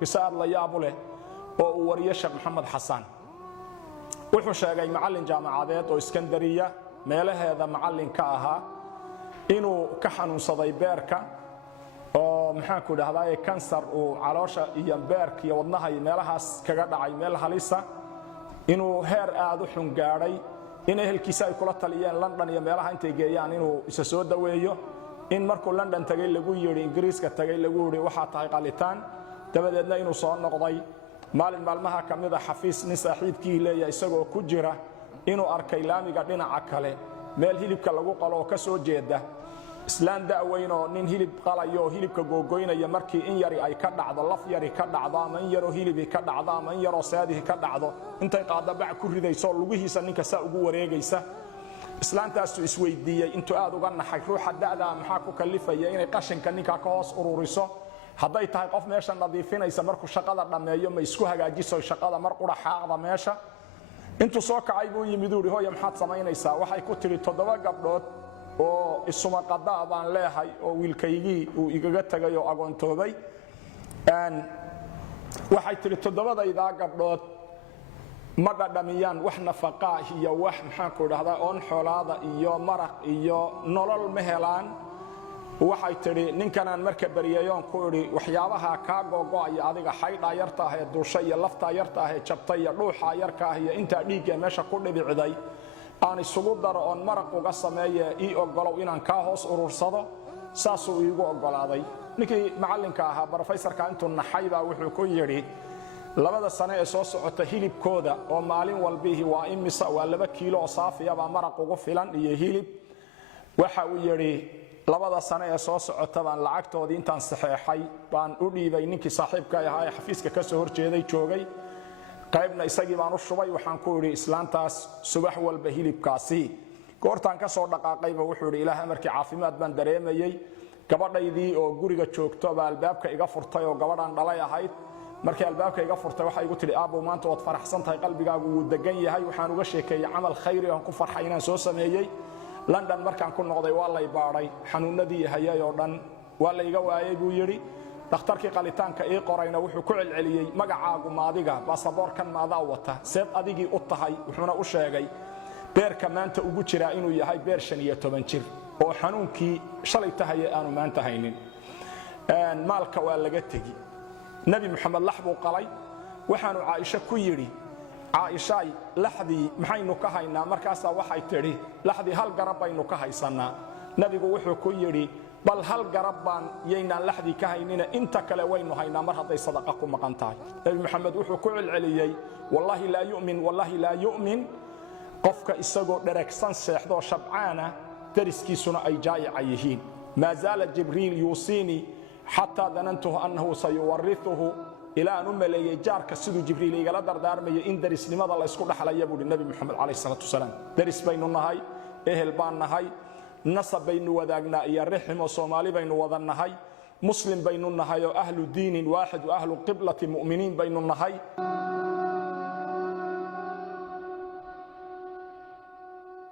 qisaad la yaab leh oo uu wariyo Sheekh Maxamed Xasan wuxuu sheegay macallin jaamacadeed oo Iskandariya meelaheeda macallin ka ahaa inuu ka xanuunsaday beerka oo maxaan ku dhahdaa kansar uu caloosha iyo beerka iyo wadnaha iyo meelahaas kaga dhacay meel halisa inuu heer aad u xun gaaray in ehelkiisa ay kula taliyeen London iyo meelaha intay geeyaan inuu isa soo daweeyo in markuu London tagay lagu yiri Ingiriiska tagay lagu yiri waxa tahay qalitaan dabadeedna inuu soo noqday maalin maalmaha kamida xafiis nin saaxiibkii leeyahay isagoo ku jira inuu arkay laamiga dhinaca kale meel hilibka lagu qalo ka soo jeeda islaan daaweyn oo nin hilib qalayo hilibka googoynaya markii in yari ay ka dhacdo laf yari ka dhacdo ama in yaro hilibi ka dhacdo ama in yaro saadihi ka dhacdo intay qaada bac ku ridayso lugihiisa ninka saa ugu wareegaysa islaantaas isweydiiyay intuu aad uga naxay ruuxa da'da maxaa ku kalifaya inay qashinka ninka ka hoos ururiso hadday tahay qof meesha nadiifinaysa markuu shaqada dhameeyo ma isku hagaajiso shaqada mar qura xaaqda meesha intuu soo kacay buu yimid uu hooyo maxaad samaynaysaa waxay ku tiri 7 gabdhood oo isuma qadaa baan leeyahay oo wiilkaygii uu igaga tagay oo agoontoobay waxay tiri 7dayda gabdhood ma dhadhamiyaan wax nafaqa iyo wax maxaan ku dhahdaa oon xoolaada iyo maraq iyo nolol ma helaan waxay tiri ninkanaan marka bariyayoon ku iri waxyaabaha ka go'go'ay adiga xaydha yarta ah ee dulshay iyo lafta yarta ah ee jabtay iyo dhuuxa yarka ah iyo inta dhiigga meesha ku dhibicday aan isugu daro on maraq uga sameeyay ii ogolow inaan ka hoos urursado saasuu iigu ogolaaday ninkii macallinka ahaa professorka intuu naxayba wuxuu ku yiri 2 sano ee soo socota hilibkooda oo maalin walbihi waa imisa waa 2 kiilo oo saafiya ba maraq ugu filan iyo hilib waxa uu yiri 2 sano ee soo socota baan lacagtoodii intaan saxeexay baan u dhiibay ninkii saaxiibka ahaa ee xafiiska ka soo horjeeday joogay qaybna isagii baan u shubay waxaan ku yiri islaantaas subax walba hilibkaasi goortaan ka soo dhaqaaqayba wuxuu yiri ilaahay markii caafimaad baan dareemayay gabadhaydii oo guriga joogto baa albaabka iga furtay oo gabadhan dhalay ahayd markii albaabka iga furtay waxa igu tiri aabo maanta waad faraxsan tahay qalbigaagu wuu degan yahay waxaan uga sheekeeyay amal khayri aan ku farxay inaan soo sameeyay London markaan ku noqday waa la ibaaray xanuunadii hayay oo dhan waa la iga waayay buu yiri dhakhtarkii qalitaanka ee qorayna wuxuu ku celceliyay magacaagu maadiga baasaboorkan maada wata seed adigii u tahay wuxuuna u sheegay beerka maanta ugu jira inuu yahay beer 15 jir oo xanuunkii shalay tahay aanu maanta haynin maalka waa laga tagi nabi maxamed laxbu qalay waxaanu Aisha ku yiri Aisha laxdi maxaynu ka haynaa markaas waxay tiri laxdi hal garab baynu ka haysanaa nabigu wuxuu ku yiri bal hal garab baan yeynaan laxdi ka haynina inta kale waynu haynaa mar haday sadaqa ku maqan tahay nabi maxamed wuxuu ku celceliyay wallahi la yu'min qofka isagoo dheregsan seexdo shabcaana dariskiisuna ay jaayicayihiin ma zaala jibriil yusini hatta danantuhu annahu sayuwarithuhu ila an umaleeyay jaarka siduu jibriil igala dardaarmay in darisnimada la isku dhaxlaya buu nabi maxamed alayhi salatu wasalam daris baynu nahay ehel baan nahay nasab baynu wadaagna iyo rixmo Soomaali baynu wada nahay muslim baynu nahay oo ahlu diinin waahid oo ahlu qiblati mu'miniin baynu nahay